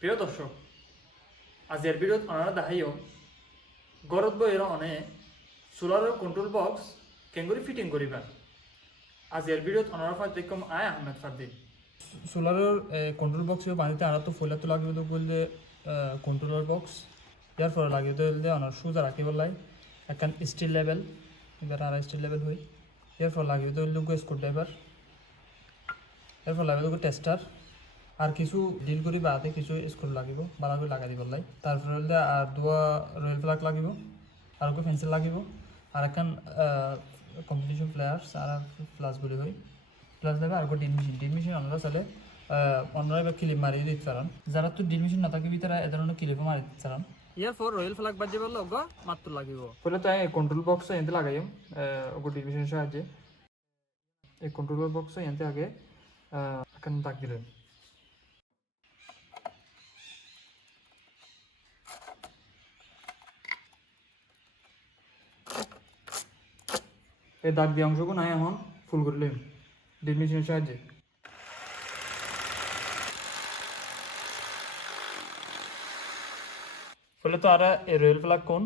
প্রিয় দর্শক, আজের ভিডিওত আপনারা দেখাইও গরত বইয়ের অনে সোলারের কন্ট্রোল বক্স কেঙ্গুরি ফিটিং করিবা। আজের ভিডিওত আপনারা ফাইতেকম আয় আহমেদ ফারদিন। সোলারের কন্ট্রোল বক্স বানিতে আর তো ফইলা তো লাগবে তো বললে কন্ট্রোলার বক্স ইয়ার পরে লাগিয়ে দিলে অনার সুজা রাখিব লাই একখান স্টিল লেভেল এবার আর স্টিল লেভেল হই এর পর লাগিয়ে দিলে স্ক্রু ড্রাইভার এরপর লাগবে টেস্টার আর কিছু ডিল করি বাদে কিছু স্ক্রু লাগিব ভালো করে লাগাই দিব লাই তারপরে হলে আর দুয়া রয়েল প্লাগ লাগিব আর পেন্সিল লাগিব আর একখান কম্পিটিশন প্লেয়ার্স আর প্লাসগুলি হয় প্লাস দেবে আর ডিল মেশিন আমরা চালে অন্যরা এবার ক্লিপ মারিয়ে দিতে পারেন যারা তো ডিল মেশিন না থাকে ভিতরে এ ধরনের ক্লিপও মারি দিতে পারেন ইয়ার পর রয়েল ফ্লাগ বাজে বললে ওগা মাত্র লাগিব বলে তাই কন্ট্রোল বক্স এনতে লাগাইম ওগো ডিল মেশিনের সাহায্যে এই কন্ট্রোল বক্স এনতে আগে akan tak দিলেন এই দাগ দিয়ে অংশগুলো নাই এখন ফুল করলেন ড্রিল মেশিনের সাহায্যে ফলে তো আর এই রয়েল প্লাগ কোন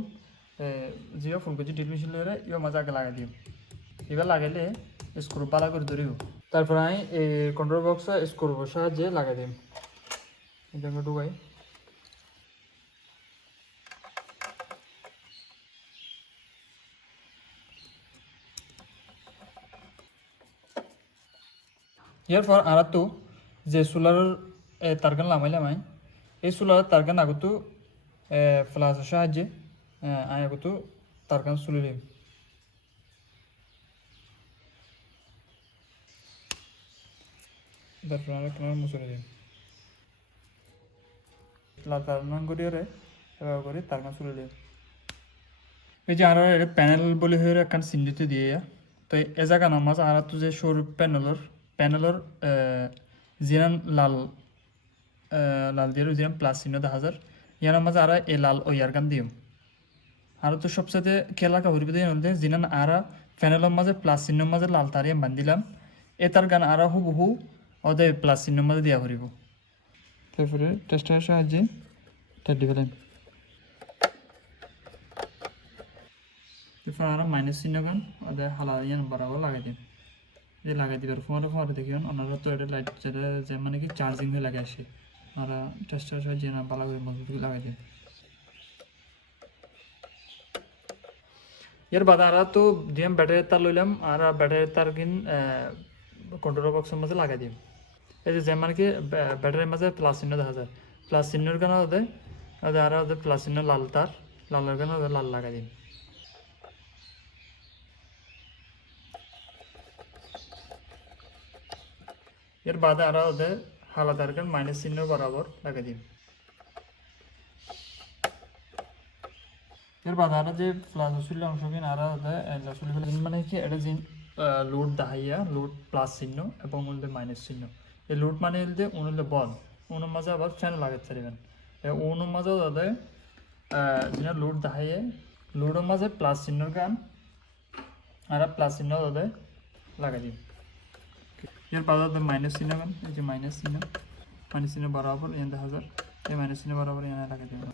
জিও ফুল করছি ড্রিল মেশিন লয়ে ইও মজা আগে লাগাই দিও এবার লাগাইলে স্ক্রু পালা করে ধরিব তারপর আমি এই কন্ট্রোল বক্স স্ক্রু সাহায্যে লাগাই দিম এটা ঢুকাই এরপর আর তো যে সোলারের তারগান লামাইলাম আমি এই সোলারের তারগান আগতো ফ্লাসের সাহায্যে আমি আগতো তারগান চুলে দিম তারপর আর মুসলে দিম তারগান করি রে এবার করি তারগান চুলে দিম এই যে আর প্যানেল বলে হয়ে একখান সিন্ডিতে দিয়ে তো এ জায়গা নামাজ আর তো যে সরু প্যানেলের জিরান লাল লাল দিয়ে জিরান প্লাস চিহ্ন 10,000 ইয়ার মাঝে আর এ লাল ও ইয়ার গান দিও আর তো সবসাথে খেলা কাপড় দিয়ে জিনান আর প্যানেলের মাঝে প্লাস চিহ্নের মাঝে লাল তারিয়ে বান্ধিলাম এ তার গান আর হুবহু ওদের প্লাস চিহ্নের মাঝে দেওয়া করিব তারপরে টেস্টারের সাহায্যে টাইট দিবেন এরপর আর মাইনাস চিহ্ন গান ওদের হালা ইয়ান বরাবর লাগাই দিন যে লাগাই দিবার ফোনে দেখিবেন ওনারা তো এটা লাইট যেটা যে মানে কি চার্জিং হয়ে লাগে আসে আর টেস্টার সাহায্যে না ভালো করে মজবুত করে লাগাই দিন এর বাদে আর তো দিলাম ব্যাটারির তার লইলাম আর ব্যাটারির তার কিন কন্ট্রোল বক্সের মাঝে লাগাই দিম এই যে মানে কি ব্যাটারির মাঝে প্লাস চিহ্ন 10,000 প্লাস চিহ্নের কেন ওদের আর ওদের প্লাস চিহ্ন লাল তার লালের কেন ওদের লাল লাগাই দিন এর বাদে আর ওদের হালা তারকান মাইনাস চিহ্ন বরাবর লাগাই দিন এর বাদে আর যে প্লাস আসলে অংশ কিন আর ওদের মানে কি এটা যে লোড দাহাইয়া লোড প্লাস চিহ্ন এবং উনলে মাইনাস চিহ্ন এই লোড মানে যে উনলে বল উনের মাঝে আবার ফ্যান লাগাতে পারবেন উনের মাঝে ওদের যেটা লোড দাহাইয়ে লোডের মাঝে প্লাস চিহ্নর গান আর প্লাস চিহ্ন ওদের লাগাই দিন এর বাদে মাইনাস চিহ্ন গান এই যে মাইনাস চিহ্ন বরাবর এনে 10,000 এই মাইনাস চিহ্ন বরাবর এনে লাগাই দেবেন